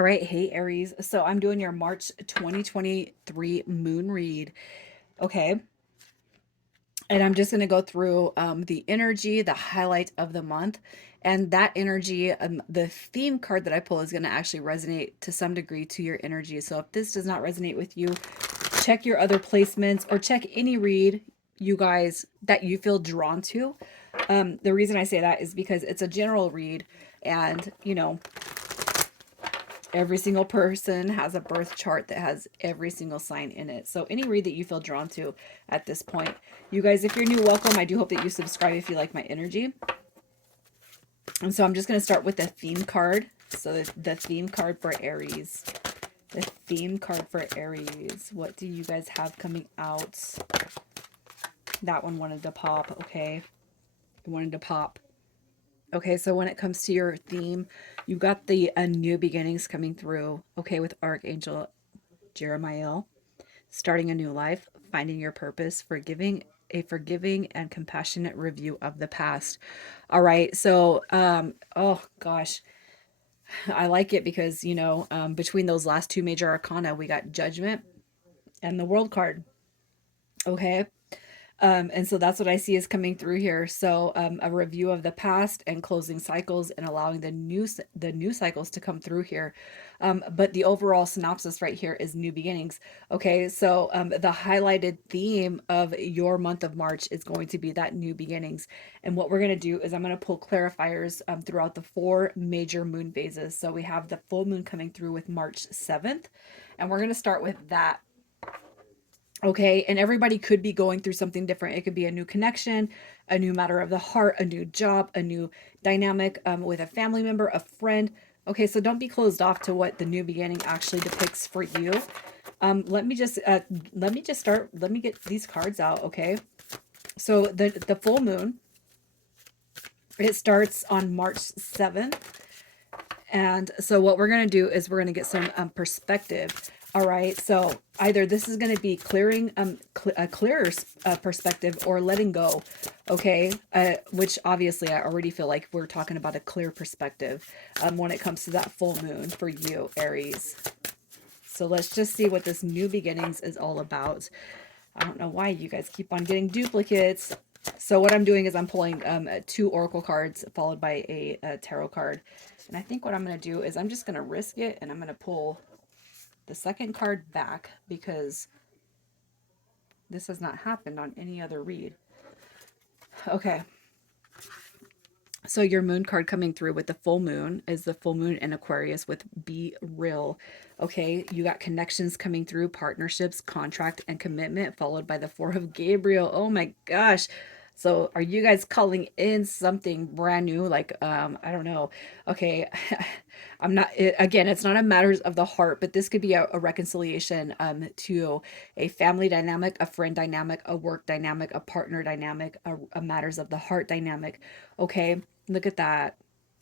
All right, hey Aries. So I'm doing your March 2023 moon read. Okay. And I'm just going to go through the energy, the highlight of the month. And that energy, the theme card that I pull is going to actually resonate to some degree to your energy. So if this does not resonate with you, check your other placements or check any read you guys that you feel drawn to. The reason I say that is because it's a general read and, every single person has a birth chart that has every single sign in it. So any read that you feel drawn to at this point. You guys, if you're new, welcome. I do hope that you subscribe if you like my energy. And so I'm just going to start with the theme card. So the theme card for Aries. The theme card for Aries. What do you guys have coming out? That one wanted to pop. Okay. It wanted to pop. Okay, so when it comes to your theme, you've got the new beginnings coming through. Okay, with Archangel Jeremiah. Starting a new life, finding your purpose, a forgiving and compassionate review of the past. All right. So, oh gosh, I like it because, between those last two major arcana, we got judgment and the world card. Okay. And so that's what I see is coming through here. So a review of the past and closing cycles and allowing the new cycles to come through here. But the overall synopsis right here is new beginnings. Okay, so the highlighted theme of your month of March is going to be that new beginnings. And what we're going to do is I'm going to pull clarifiers throughout the four major moon phases. So we have the full moon coming through with March 7th, and we're going to start with that. Okay. And everybody could be going through something different. It could be a new connection, a new matter of the heart, a new job, a new dynamic with a family member, a friend. Okay. So don't be closed off to what the new beginning actually depicts for you. Let me just start. Let me get these cards out. Okay. So the full moon, it starts on March 7th. And so what we're going to do is we're going to get some perspective. All right. So either this is going to be clearing a clearer perspective or letting go. Okay. Which obviously I already feel like we're talking about a clear perspective when it comes to that full moon for you, Aries. So let's just see what this new beginnings is all about. I don't know why you guys keep on getting duplicates. So what I'm doing is I'm pulling two oracle cards followed by a tarot card. And I think what I'm going to do is I'm just going to risk it and I'm going to pull the second card back because this has not happened on any other read. Okay. So your moon card coming through with the full moon is the full moon in Aquarius with Be Real. Okay, you got connections coming through, partnerships, contract, and commitment, followed by the Four of Gabriel. Oh my gosh. So are you guys calling in something brand new? Like, I don't know. Okay. I'm not, again, it's not a matters of the heart, but this could be a reconciliation to a family dynamic, a friend dynamic, a work dynamic, a partner dynamic, a matters of the heart dynamic. Okay. Look at that.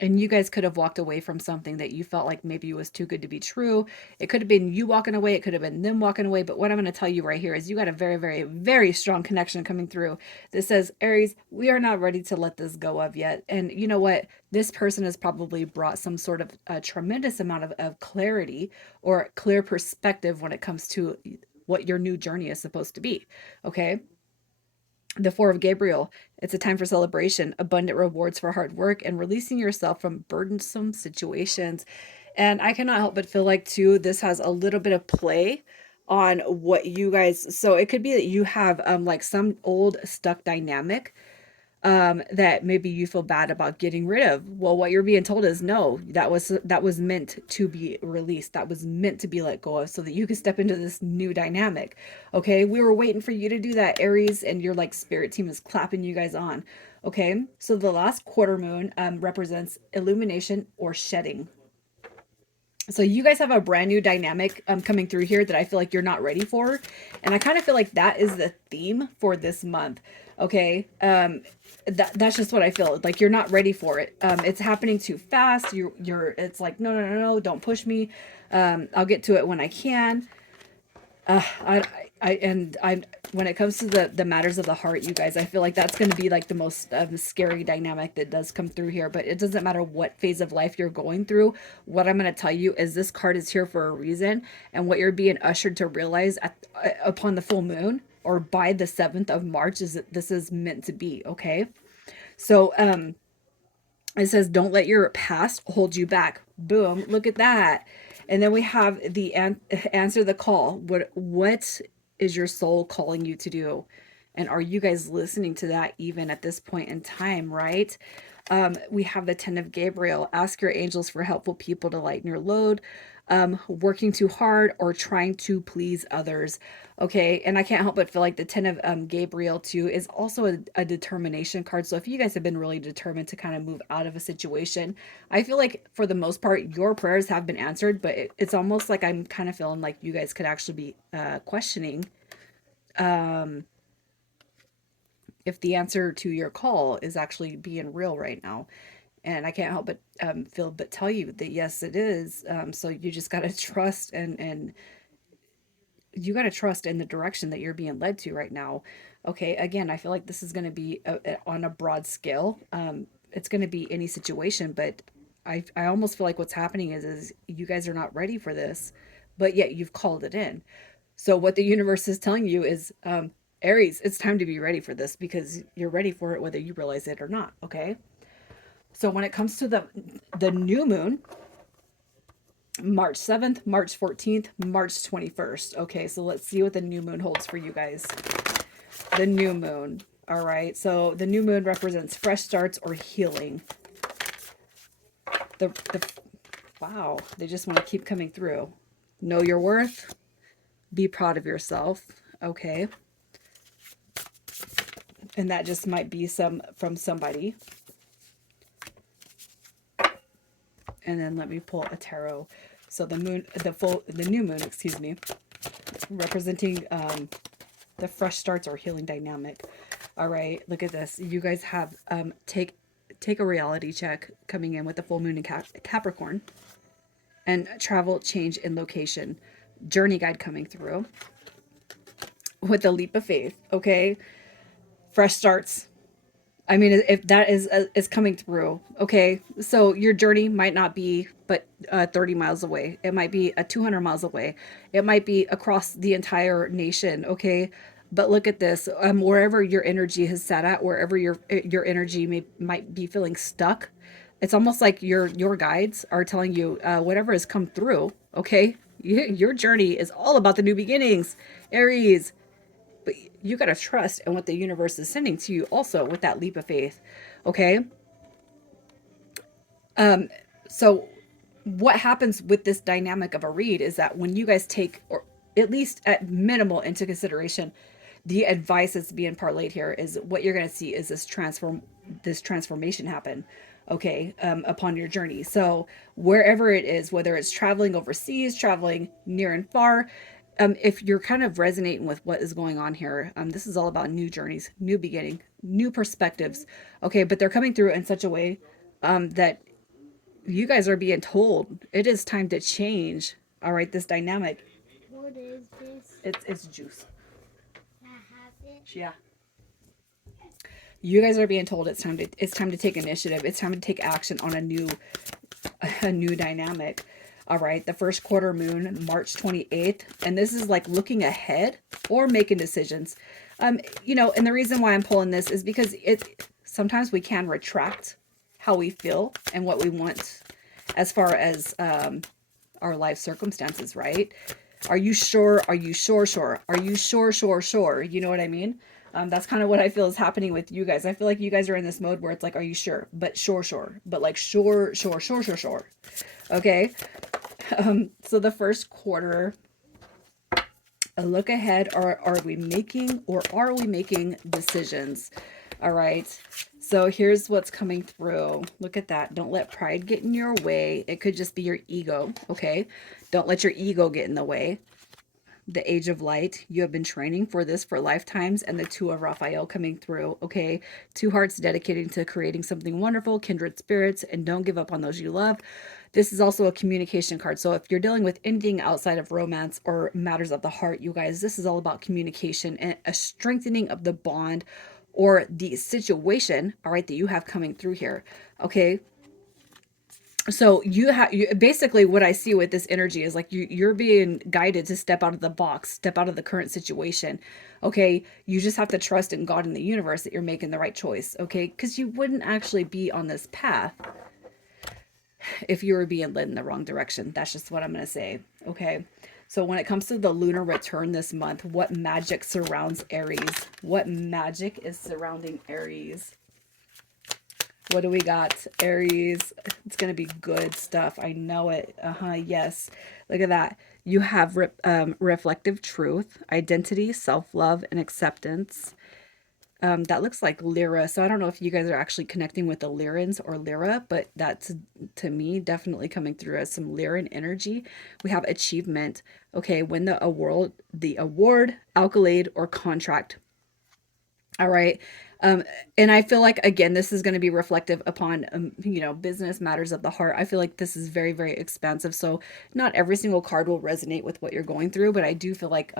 And you guys could have walked away from something that you felt like maybe was too good to be true. It could have been you walking away. It could have been them walking away. But what I'm going to tell you right here is you got a very, very, very strong connection coming through that says, Aries, we are not ready to let this go of yet. And you know what? This person has probably brought some sort of a tremendous amount of clarity or clear perspective when it comes to what your new journey is supposed to be. Okay. The Four of Gabriel, it's a time for celebration, abundant rewards for hard work, and releasing yourself from burdensome situations. And I cannot help but feel like, too, this has a little bit of play on what you guys. So it could be that you have like some old stuck dynamic that maybe you feel bad about getting rid of. Well, what you're being told is no, that was meant to be released. That was meant to be let go of so that you can step into this new dynamic. Okay, we were waiting for you to do that, Aries, and your like spirit team is clapping you guys on. Okay, so the last quarter moon represents illumination or shedding. So you guys have a brand new dynamic coming through here that I feel like you're not ready for. And I kind of feel like that is the theme for this month. Okay. That's just what I feel like you're not ready for it. It's happening too fast. It's like, no, no, no, no, don't push me. I'll get to it when I can. I I when it comes to the matters of the heart, you guys, I feel like that's going to be like the most scary dynamic that does come through here. But it doesn't matter what phase of life you're going through. What I'm going to tell you is this card is here for a reason, and what you're being ushered to realize upon the full moon or by the 7th of March is that this is meant to be. Okay, so it says, don't let your past hold you back. Boom. Look at that. And then we have the answer the call. What is your soul calling you to do? And are you guys listening to that even at this point in time, right? We have the 10 of Gabriel. Ask your angels for helpful people to lighten your load. Working too hard or trying to please others. Okay, and I can't help but feel like the 10 of Gabriel too is also a determination card. So if you guys have been really determined to kind of move out of a situation, I feel like for the most part your prayers have been answered, but it's almost like I'm kind of feeling like you guys could actually be questioning if the answer to your call is actually being real right now. And I can't help but feel but tell you that yes, it is. So you just gotta trust and you gotta trust in the direction that you're being led to right now. Okay, again, I feel like this is gonna be on a broad scale. It's gonna be any situation, but I almost feel like what's happening is you guys are not ready for this, but yet you've called it in. So what the universe is telling you is, Aries, it's time to be ready for this because you're ready for it whether you realize it or not. Okay. So when it comes to the new moon, March 7th, March 14th, March 21st. Okay, so let's see what the new moon holds for you guys. The new moon. All right. So the new moon represents fresh starts or healing. The wow, they just want to keep coming through. Know your worth. Be proud of yourself. Okay. And that just might be some from somebody. And then let me pull a tarot. So the moon, the new moon, excuse me, representing the fresh starts or healing dynamic. All right, look at this. You guys have take a reality check coming in with the full moon in Capricorn, and travel, change in location, journey guide coming through with a leap of faith. Okay, fresh starts. I mean, if that is coming through, okay. So your journey might not be but 30 miles away. It might be 200 miles away. It might be across the entire nation, okay. But look at this. Wherever your energy has sat at, wherever your energy might be feeling stuck, it's almost like your guides are telling you whatever has come through, okay. Your journey is all about the new beginnings, Aries. But you got to trust in what the universe is sending to you also with that leap of faith. Okay. So what happens with this dynamic of a read is that when you guys take, or at least at minimal into consideration, the advice that's being parlayed here is what you're going to see is this transformation happen. Okay. Upon your journey. So wherever it is, whether it's traveling overseas, traveling near and far, if you're kind of resonating with what is going on here, this is all about new journeys, new beginning, new perspectives. Okay, but they're coming through in such a way that you guys are being told it is time to change. All right, this dynamic. What is this? It's juice. I have it. Yeah. You guys are being told it's time to take initiative. It's time to take action on a new dynamic. All right, the first quarter moon, March 28th, and this is like looking ahead or making decisions. And the reason why I'm pulling this is because it sometimes we can retract how we feel and what we want as far as our life circumstances, right? Are you sure? Are you sure? Sure. Are you sure? Sure. Sure. You know what I mean? That's kind of what I feel is happening with you guys. I feel like you guys are in this mode where it's like, are you sure? But sure, sure. But like sure, sure, sure, sure, sure. Okay. So the first quarter, a look ahead. Are we making decisions? All right. So here's what's coming through. Look at that. Don't let pride get in your way. It could just be your ego. Okay. Don't let your ego get in the way. The Age of Light. You have been training for this for lifetimes, and the Two of Raphael coming through. Okay. Two hearts dedicating to creating something wonderful, kindred spirits, and don't give up on those you love. This is also a communication card. So if you're dealing with anything outside of romance or matters of the heart, you guys, this is all about communication and a strengthening of the bond or the situation, all right, that you have coming through here. Okay, so basically what I see with this energy is like you're being guided to step out of the box, step out of the current situation. Okay, you just have to trust in God and the universe that you're making the right choice. Okay, because you wouldn't actually be on this path if you were being led in the wrong direction. That's just what I'm going to say. Okay, so when it comes to the lunar return this month, what magic surrounds Aries? What magic is surrounding Aries? What do we got? Aries. It's going to be good stuff. I know it. Yes. Look at that. You have reflective truth, identity, self love, and acceptance. That looks like Lyra. So I don't know if you guys are actually connecting with the Lyrans or Lyra, but that's to me definitely coming through as some Lyran energy. We have achievement. Okay, win the award, accolade, or contract. All right. Um, and I feel like again, this is going to be reflective upon business matters of the heart. I feel like this is very, very expansive. So not every single card will resonate with what you're going through, but I do feel like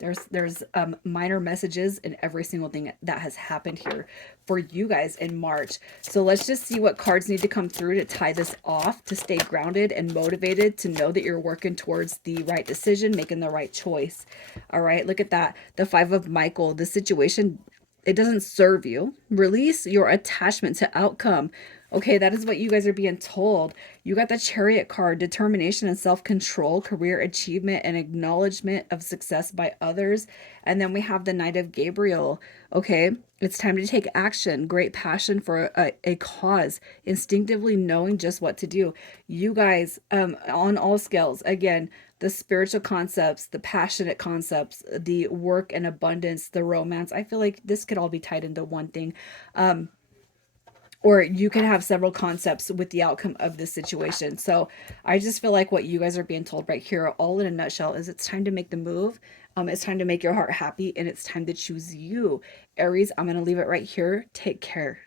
there's minor messages in every single thing that has happened here for you guys in March. So let's just see what cards need to come through to tie this off, to stay grounded and motivated, to know that you're working towards the right decision, making the right choice. All right, look at that. The Five of Michael, the situation, it doesn't serve you. Release your attachment to outcome. Okay, that is what you guys are being told. You got the Chariot card, determination and self-control, career achievement and acknowledgement of success by others. And then we have the Knight of Gabriel. Okay, it's time to take action. Great passion for a cause, instinctively knowing just what to do. You guys, on all scales, again, the spiritual concepts, the passionate concepts, the work and abundance, the romance. I feel like this could all be tied into one thing. Or you can have several concepts with the outcome of this situation. So I just feel like what you guys are being told right here, all in a nutshell, is it's time to make the move. It's time to make your heart happy, and it's time to choose you. Aries, I'm going to leave it right here. Take care.